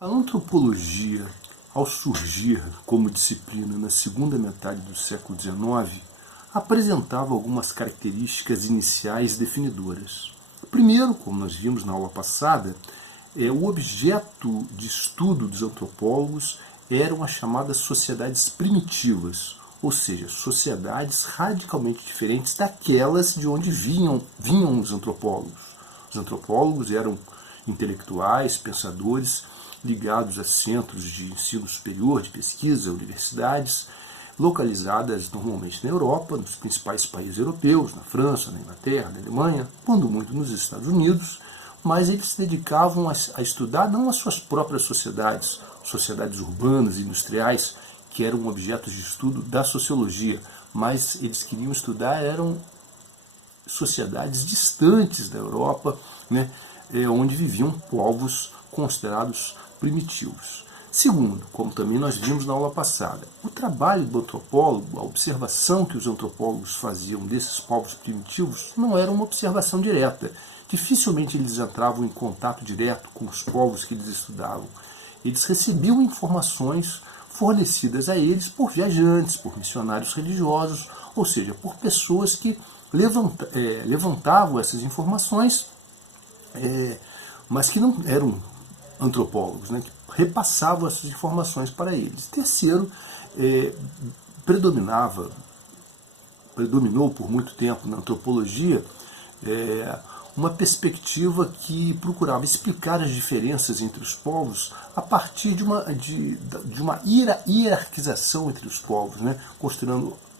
A antropologia, ao surgir como disciplina na segunda metade do século XIX, apresentava algumas características iniciais definidoras. Primeiro, como nós vimos na aula passada, o objeto de estudo dos antropólogos eram as chamadas sociedades primitivas, ou seja, sociedades radicalmente diferentes daquelas de onde vinham os antropólogos. Os antropólogos eram intelectuais, pensadores, ligados a centros de ensino superior, de pesquisa, universidades, localizadas normalmente na Europa, nos principais países europeus, na França, na Inglaterra, na Alemanha, quando muito nos Estados Unidos, mas eles se dedicavam a estudar não as suas próprias sociedades, sociedades urbanas e industriais, que eram objetos de estudo da sociologia, mas eles queriam estudar eram sociedades distantes da Europa, né, onde viviam povos considerados primitivos. Segundo, como também nós vimos na aula passada, o trabalho do antropólogo, a observação que os antropólogos faziam desses povos primitivos não era uma observação direta. Dificilmente eles entravam em contato direto com os povos que eles estudavam. Eles recebiam informações fornecidas a eles por viajantes, por missionários religiosos, ou seja, por pessoas que levantavam essas informações, mas que não eram antropólogos, né, que repassavam essas informações para eles. Terceiro, predominou por muito tempo na antropologia uma perspectiva que procurava explicar as diferenças entre os povos a partir de uma hierarquização entre os povos, né,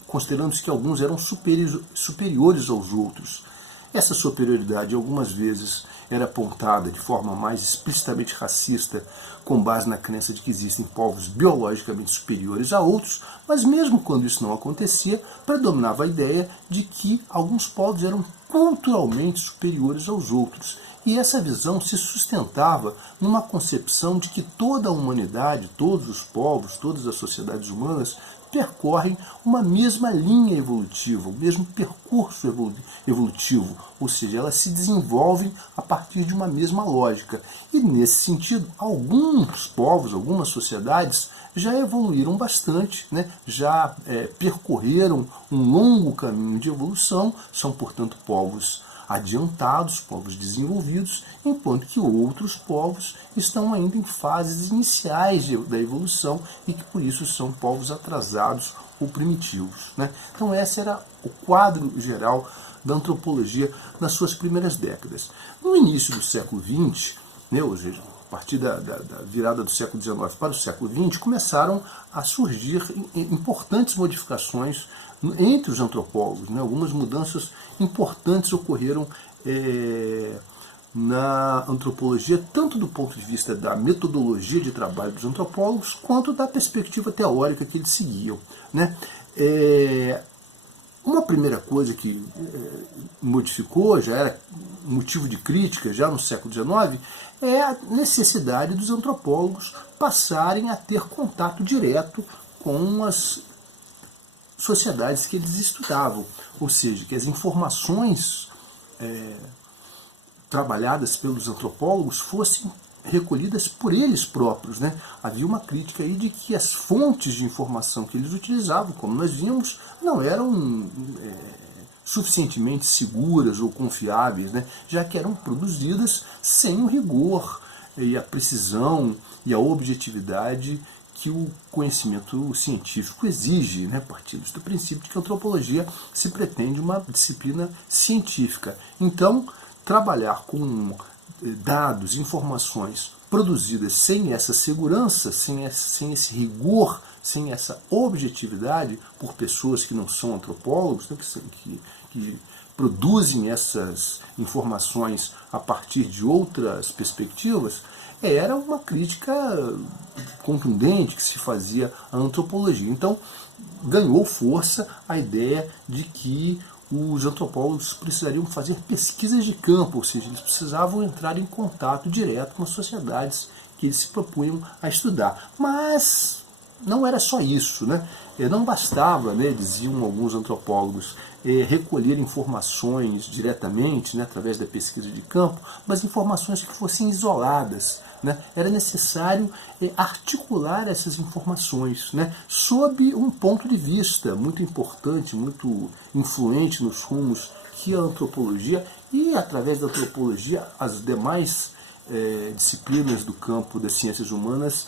considerando-se que alguns eram superiores aos outros. Essa superioridade algumas vezes era apontada de forma mais explicitamente racista, com base na crença de que existem povos biologicamente superiores a outros, mas mesmo quando isso não acontecia, predominava a ideia de que alguns povos eram culturalmente superiores aos outros. E essa visão se sustentava numa concepção de que toda a humanidade, todos os povos, todas as sociedades humanas percorrem uma mesma linha evolutiva, o mesmo percurso evolutivo, ou seja, elas se desenvolvem a partir de uma mesma lógica. E nesse sentido, alguns povos, algumas sociedades já evoluíram bastante, né? Já percorreram um longo caminho de evolução, são, portanto, povos adiantados, povos desenvolvidos, enquanto que outros povos estão ainda em fases iniciais da evolução e que por isso são povos atrasados ou primitivos, né? Então esse era o quadro geral da antropologia nas suas primeiras décadas. No início do século XX, né, ou seja, a partir da virada do século XIX para o século XX, começaram a surgir importantes modificações entre os antropólogos, né? Algumas mudanças importantes ocorreram na antropologia, tanto do ponto de vista da metodologia de trabalho dos antropólogos, quanto da perspectiva teórica que eles seguiam, né? Uma primeira coisa que modificou, já era motivo de crítica já no século XIX, é a necessidade dos antropólogos passarem a ter contato direto com as sociedades que eles estudavam, ou seja, que as informações trabalhadas pelos antropólogos fossem recolhidas por eles próprios, né? Havia uma crítica aí de que as fontes de informação que eles utilizavam, como nós vimos, não eram suficientemente seguras ou confiáveis, né? Já que eram produzidas sem o rigor e a precisão e a objetividade que o conhecimento científico exige, né, partindo do princípio de que a antropologia se pretende uma disciplina científica. Então, trabalhar com dados, informações produzidas sem essa segurança, sem esse rigor, sem essa objetividade por pessoas que não são antropólogos, né, que produzem essas informações a partir de outras perspectivas, era uma crítica contundente que se fazia à antropologia. Então, ganhou força a ideia de que os antropólogos precisariam fazer pesquisas de campo, ou seja, eles precisavam entrar em contato direto com as sociedades que eles se propunham a estudar. Mas não era só isso, né? Não bastava, né, diziam alguns antropólogos, recolher informações diretamente, né, através da pesquisa de campo, mas informações que fossem isoladas, né? Era necessário articular essas informações, né, sob um ponto de vista muito importante, muito influente nos rumos que a antropologia e, através da antropologia, as demais disciplinas do campo das ciências humanas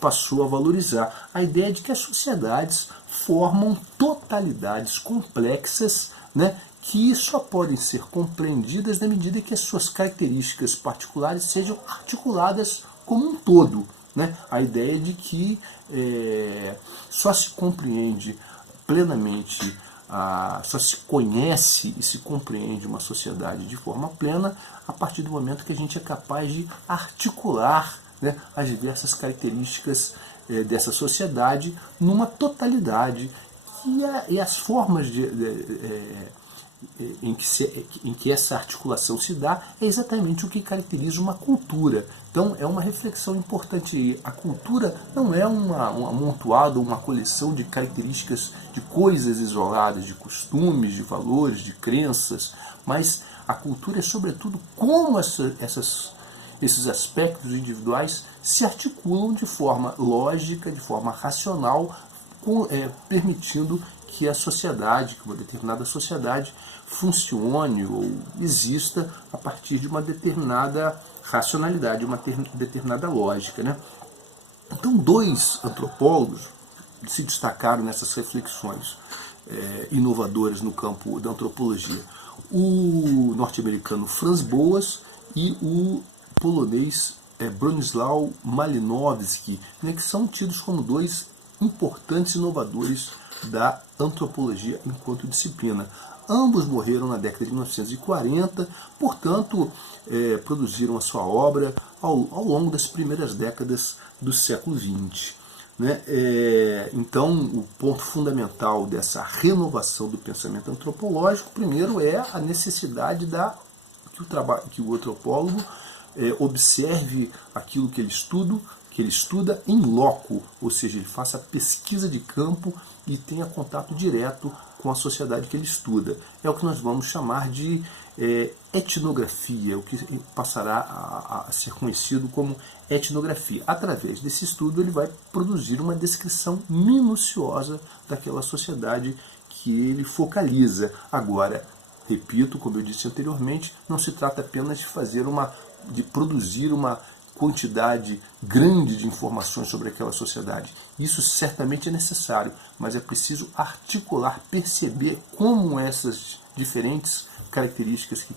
passou a valorizar. A ideia de que as sociedades formam totalidades complexas, né, que só podem ser compreendidas na medida que as suas características particulares sejam articuladas como um todo. Né? A ideia de que só se compreende plenamente, só se conhece e se compreende uma sociedade de forma plena a partir do momento que a gente é capaz de articular, né, as diversas características dessa sociedade numa totalidade. E as formas em que essa articulação se dá é exatamente o que caracteriza uma cultura. Então é uma reflexão importante aí. A cultura não é um amontoado, uma coleção de características, de coisas isoladas, de costumes, de valores, de crenças, mas a cultura é sobretudo como esses aspectos individuais se articulam de forma lógica, de forma racional, permitindo que a sociedade, que uma determinada sociedade funcione ou exista a partir de uma determinada racionalidade, uma determinada lógica. Né? Então, dois antropólogos se destacaram nessas reflexões inovadoras no campo da antropologia. O norte-americano Franz Boas e o polonês Bronisław Malinowski, né, que são tidos como dois importantes inovadores da antropologia enquanto disciplina. Ambos morreram na década de 1940, portanto, produziram a sua obra ao longo das primeiras décadas do século XX. Né? Então, o ponto fundamental dessa renovação do pensamento antropológico, primeiro, é a necessidade que o antropólogo observe aquilo que ele estuda em loco, ou seja, ele faça pesquisa de campo e tenha contato direto com a sociedade que ele estuda. É o que nós vamos chamar de etnografia, o que passará a ser conhecido como etnografia. Através desse estudo ele vai produzir uma descrição minuciosa daquela sociedade que ele focaliza. Agora, repito, como eu disse anteriormente, não se trata apenas de produzir uma quantidade grande de informações sobre aquela sociedade. Isso certamente é necessário, mas é preciso articular, perceber como essas diferentes características que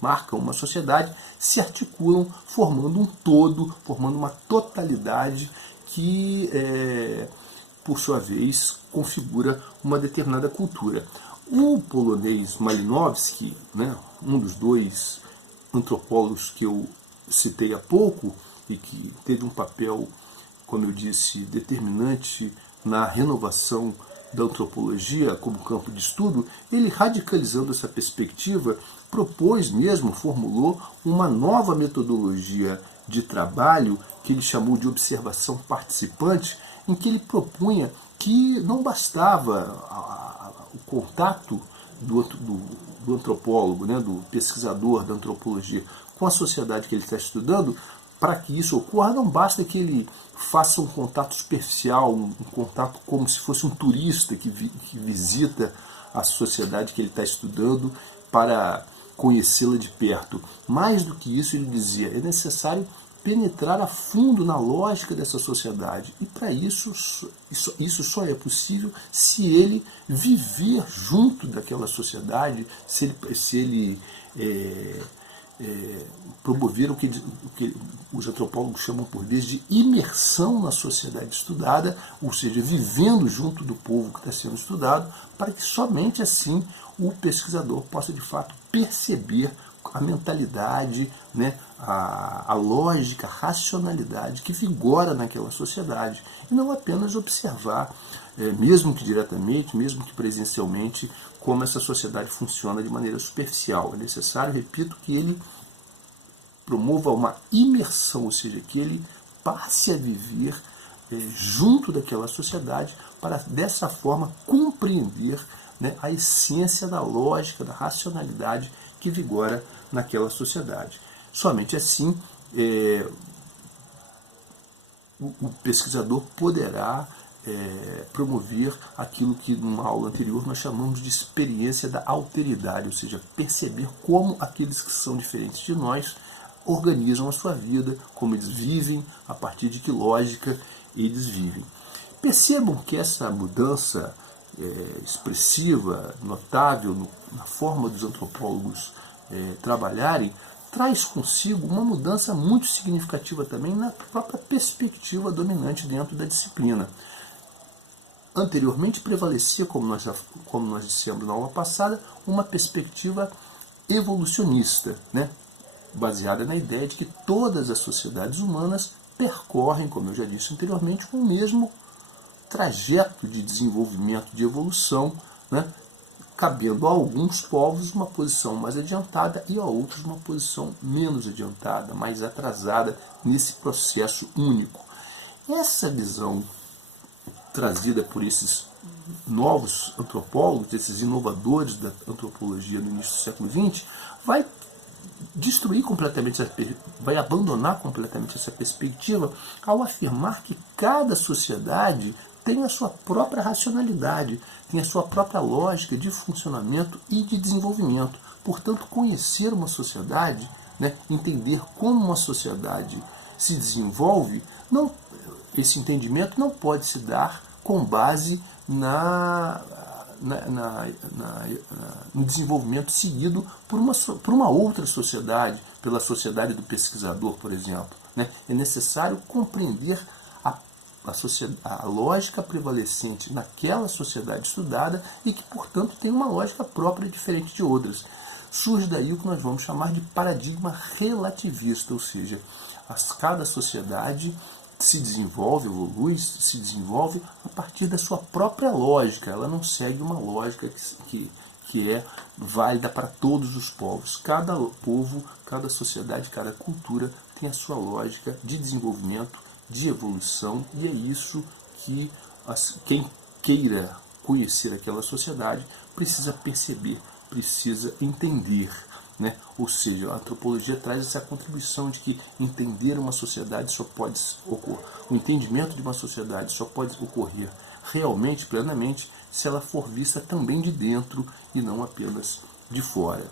marcam uma sociedade se articulam, formando um todo, formando uma totalidade que, por sua vez, configura uma determinada cultura. O polonês Malinowski, né, um dos dois antropólogos que eu citei há pouco e que teve um papel, como eu disse, determinante na renovação da antropologia como campo de estudo, ele, radicalizando essa perspectiva, formulou uma nova metodologia de trabalho que ele chamou de observação participante, em que ele propunha que não bastava o contato do antropólogo, né, do pesquisador da antropologia com a sociedade que ele está estudando. Para que isso ocorra, não basta que ele faça um contato superficial, um contato como se fosse um turista que visita a sociedade que ele está estudando para conhecê-la de perto. Mais do que isso, ele dizia, é necessário penetrar a fundo na lógica dessa sociedade. E para isso só é possível se ele viver junto daquela sociedade, se ele promover o que os antropólogos chamam por vezes de imersão na sociedade estudada, ou seja, vivendo junto do povo que está sendo estudado, para que somente assim o pesquisador possa de fato perceber a mentalidade, né, a lógica, a racionalidade que vigora naquela sociedade, e não apenas observar, mesmo que diretamente, mesmo que presencialmente, como essa sociedade funciona de maneira superficial. É necessário, repito, que ele promova uma imersão, ou seja, que ele passe a viver junto daquela sociedade para, dessa forma, compreender, né, a essência da lógica, da racionalidade que vigora naquela sociedade. Somente assim o pesquisador poderá promover aquilo que numa aula anterior nós chamamos de experiência da alteridade, ou seja, perceber como aqueles que são diferentes de nós organizam a sua vida, como eles vivem, a partir de que lógica eles vivem. Percebam que essa mudança expressiva, notável, na forma dos antropólogos trabalharem, traz consigo uma mudança muito significativa também na própria perspectiva dominante dentro da disciplina. Anteriormente prevalecia, como nós dissemos na aula passada, uma perspectiva evolucionista, né? Baseada na ideia de que todas as sociedades humanas percorrem, como eu já disse anteriormente, o mesmo trajeto de desenvolvimento, de evolução, né? Cabendo a alguns povos uma posição mais adiantada e a outros uma posição menos adiantada, mais atrasada nesse processo único. Essa visão trazida por esses novos antropólogos, esses inovadores da antropologia no início do século XX, vai destruir completamente, vai abandonar completamente essa perspectiva ao afirmar que cada sociedade tem a sua própria racionalidade, tem a sua própria lógica de funcionamento e de desenvolvimento. Portanto, conhecer uma sociedade, né, entender como uma sociedade se desenvolve, esse entendimento não pode se dar com base no desenvolvimento seguido por uma outra sociedade, pela sociedade do pesquisador, por exemplo, né? É necessário compreender a lógica prevalecente naquela sociedade estudada e que, portanto, tem uma lógica própria diferente de outras. Surge daí o que nós vamos chamar de paradigma relativista, ou seja, cada sociedade se desenvolve, evolui, se desenvolve a partir da sua própria lógica. Ela não segue uma lógica que é válida para todos os povos. Cada povo, cada sociedade, cada cultura tem a sua lógica de desenvolvimento, de evolução, e é isso que quem queira conhecer aquela sociedade precisa perceber, precisa entender, né? Ou seja, a antropologia traz essa contribuição de que entender uma sociedade só pode ocorrer, o entendimento de uma sociedade só pode ocorrer realmente, plenamente, se ela for vista também de dentro e não apenas de fora.